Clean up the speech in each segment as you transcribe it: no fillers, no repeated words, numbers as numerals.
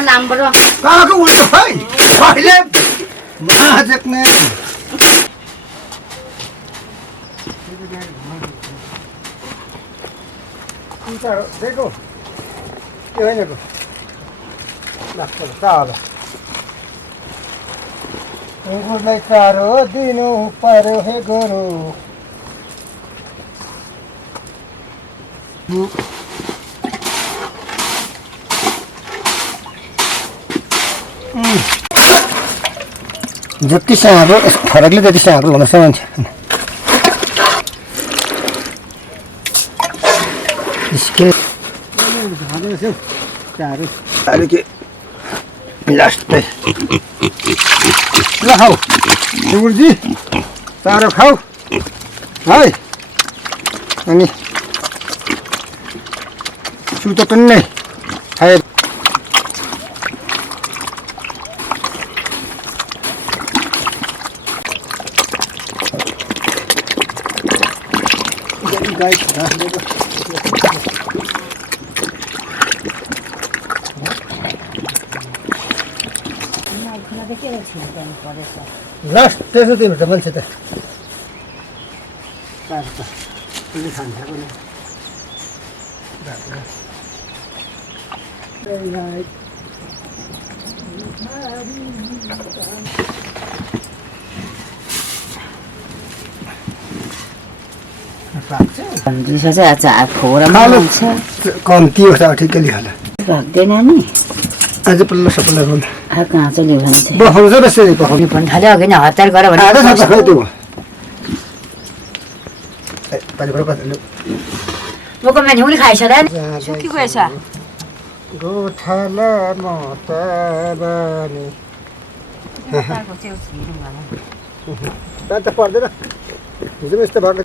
Number काको उल्टो है पहिले माजेक्ने देखो के हैनको लाग्छ चालो गुरुलाई चारो दिनु पर्यो हे गुरु जति साँगो फरकले त्यति साँगो हुनसक्छ मान्छे इसके चारो अलिकति लास्टै ल खाऊ गुरुजी चारो खाऊ है अनि सुत पनि नै खाए गाई घाँस दिएको लास्ट त्यसो दिनु त मान्छे त चार त पनि खान्छ पनि कम्ती हो त ठिकै लिहाल भाग्दैन नि आज पल्लो सपल्लो गर्नु काँचोले भन्छ बखाउँछ बेसरी बखाउनु पनि थाल्यो अघि नै हतार गर भने बोको मान्छे पनि खाइस र सुकी गएछ गोठाला मतबानी त पर्दैन हिजो यस्तो भएको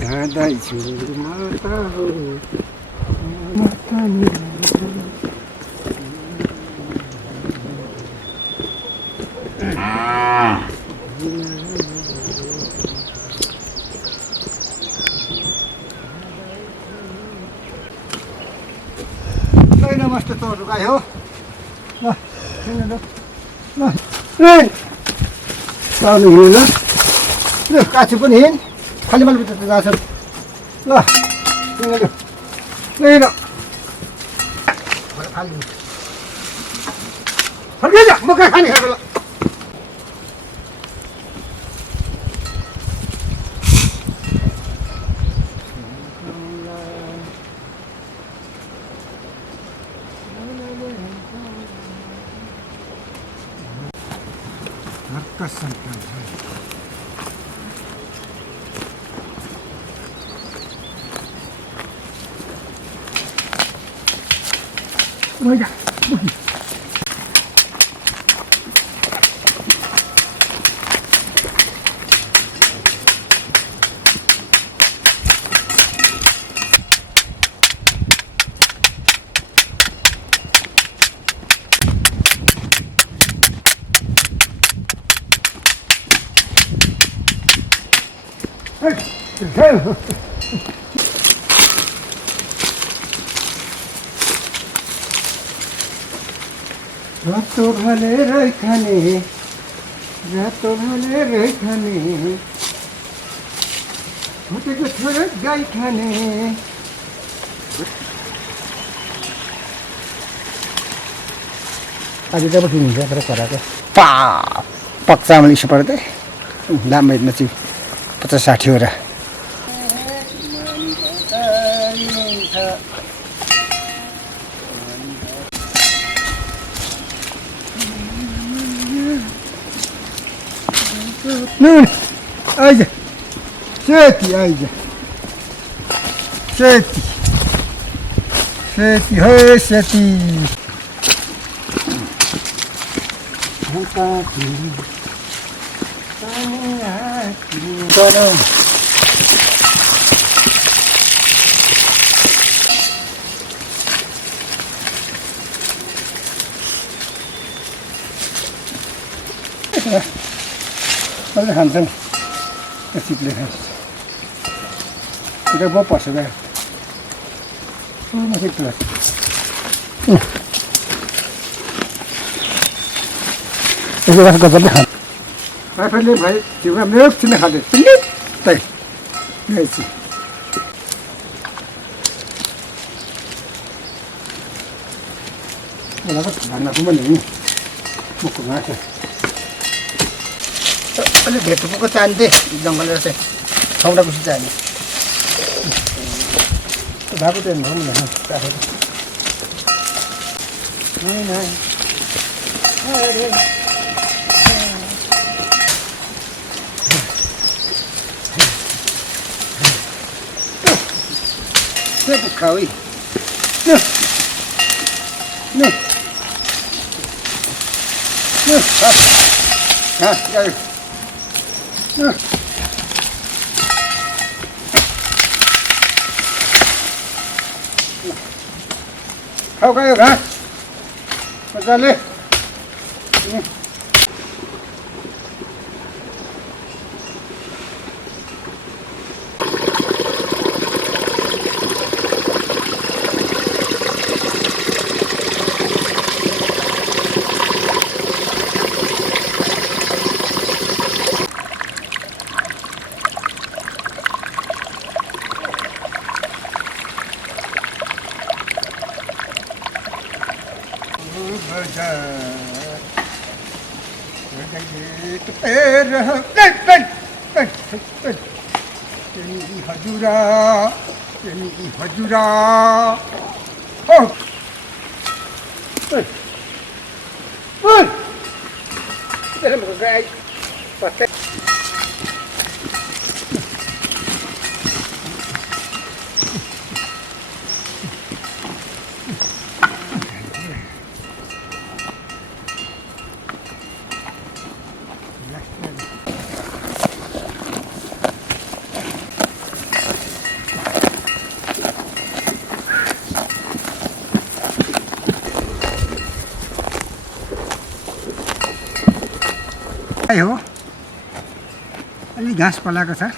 जाँदैछु माता हो नमस्ते तोहरू गाई हो ल हिँड्नु ल काछु पनि हिँड खाली मालभित्र त जान्छ ल हिँड फर्किन्छ म कहाँ खाने खाएको ल रातो भनेर खाने रातो भनेर खाने फुटेको छोरा गाई खाने आज जब किन्छ तर कराको पक्का चामल इस पर्दै दाम बेच्न चाहिँ 50-60 वटा आइज सेती आइज सेती सेती हो सेती अझै खान्छन् सिपले खान्छ त्यो बहुत पर्छ क्या माथि प्लस यसो गर्छ गजबले खान्छ आफैले भाइ तिम्रो मेरो चिन्ने खाँदै तै यसो मलाई त खाना पनि नि मुखको माछा अलिक भेटुको चाहिन्छ जङ्गलबाट चाहिँ छौडा खुसी चाहिने भएको चाहिँ भनौँ न खाऊ खाऊ खायो घाँस मजाले हजुरा हजुरा हो अलि घाँस पलाएको छ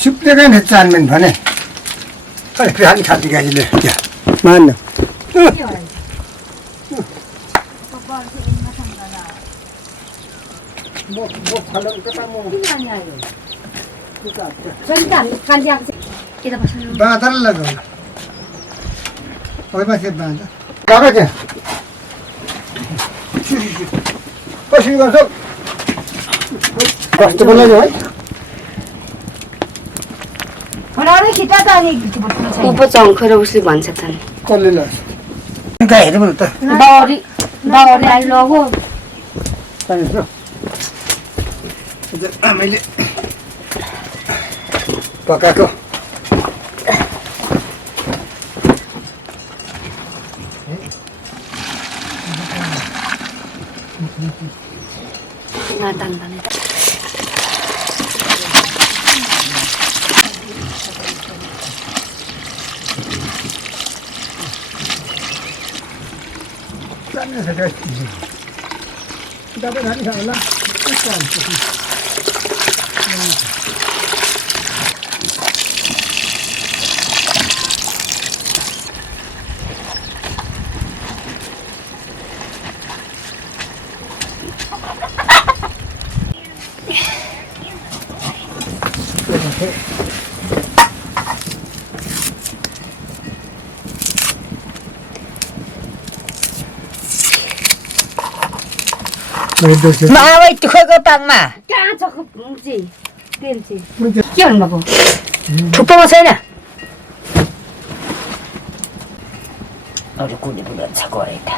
सुप्लेकै नै चान्मेन भने खै खाली खाती गाजीले मान बाँदर लगाउन माथि बाँदर गएको त्यहाँ कसरी गर्छ कस्तो बनाउने है ऊपर चौखर उसले भन्छ त कसले ल हेरौँ न त बाउरी आई लगो आमैले पकाएको Dapat hari salah, ikan. Mawai tukho pangma. Kहाँ छ जी? तेल चाहिँ के भन्नुभएको? थुप्रोमा छैन? अरू कुनै कुरा छ गरेका।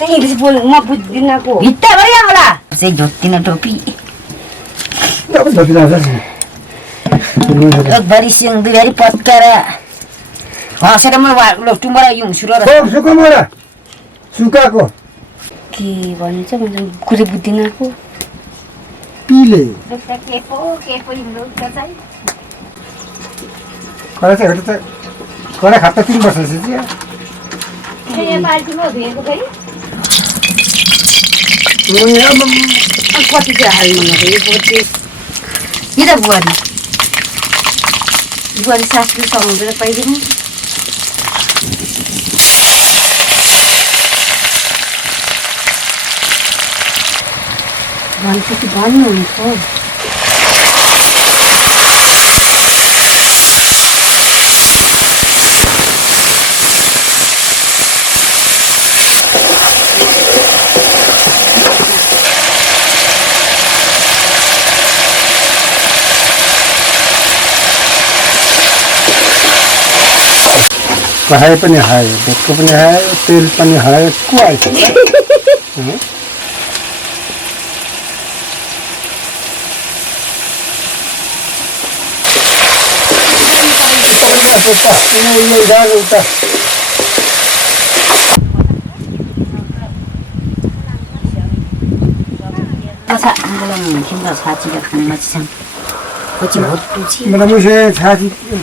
English बोल म बुझ्दिन को भित्ता भयो होला चाहिँ झोत्तिन टोपी अब धोती लाउँछ एक भरी सिङ दुई भरी पत्कर हाँसेर म टुम्बरा युङ सुरो र सुको मोरा सुकाको के भन्छ मैले कुरै बुझ्दिन को पिले के पो हिँड्नु चाहिँ खरा चाहिँ खरा खाता 3 वर्ष चाहिँ यो बाल्टीमा धुएको फेरि कति चाहिँ हाल्नु नभएको कि त बुहारी सासले समाउँदैन पाइदिनु भनेपछि भन्नुहुन्छ पहाड पनि हाय बेटको पनि हाय तेल पनि हाय कुवाइ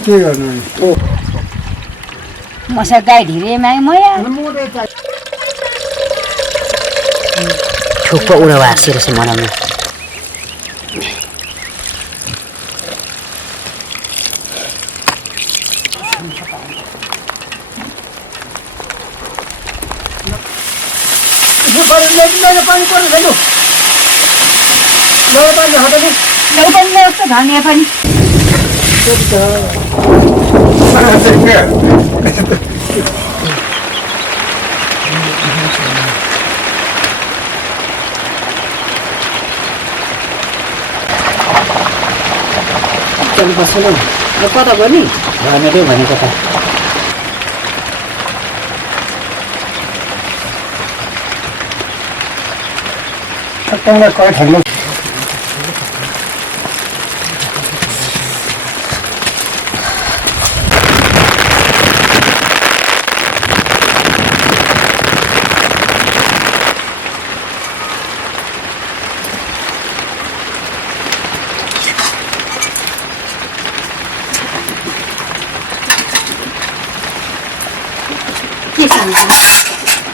के गर्नु मसा गाई ढिरे माइ मया ठुक्क उडा भासेर चाहिँ मनाउनु पानी पर्छ छैन पानी हटाउने धनियाँ पनि चल बस्नु कता गयो नि भनेरै भनेको त सट्टामा कहाँ ठग्नु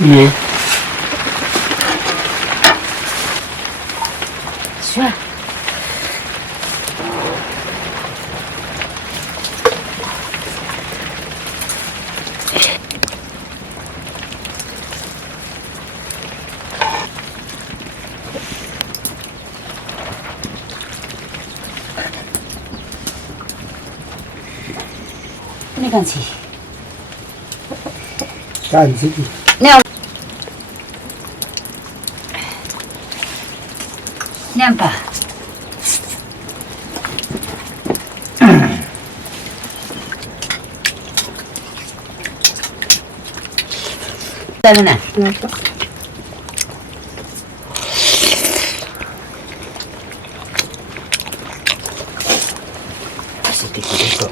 ये ini kan sih Nè Nampa Tahu na? Sedikit itu.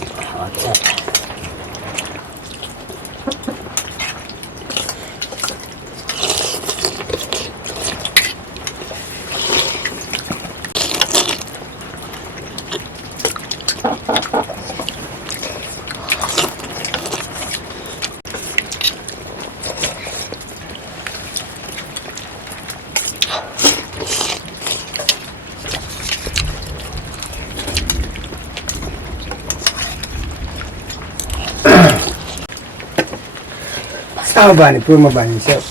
Sao bani purma bani siap.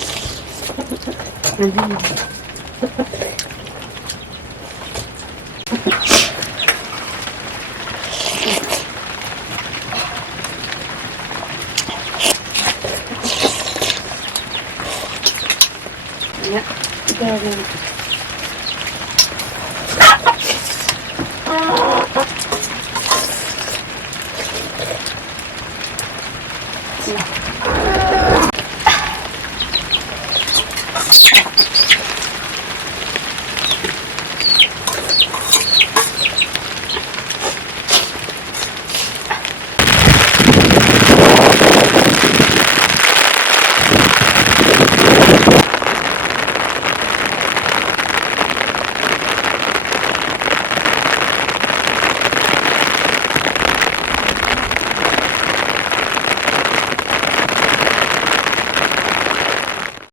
Ya,